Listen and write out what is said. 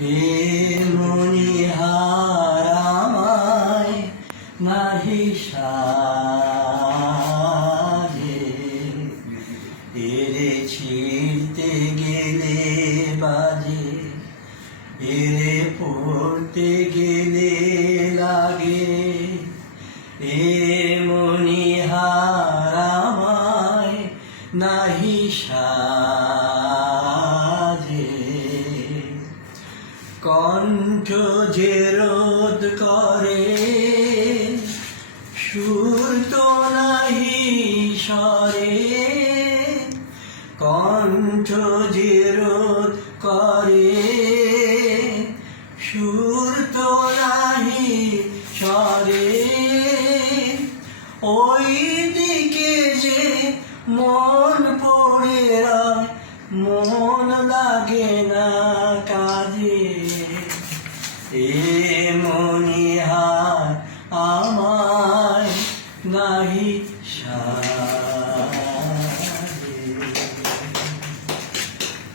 এ মনিহার আমায় নাহি সাজে, এরে ছিঁড়তে গেলে বাজে, এরে পড়তে গেলে লাগে। এ মনিহার আমায় নাহি সাজে, কণ্ঠ যে রোধ করে সুর তো নাহি সরে, কণ্ঠ যে রোধ করে সুর তো নাহি সরে। ওই দিকে যে মন পড়ে রয়, মন লাগে না কাজে। এ মনিহার আমায় নাহি সাজে।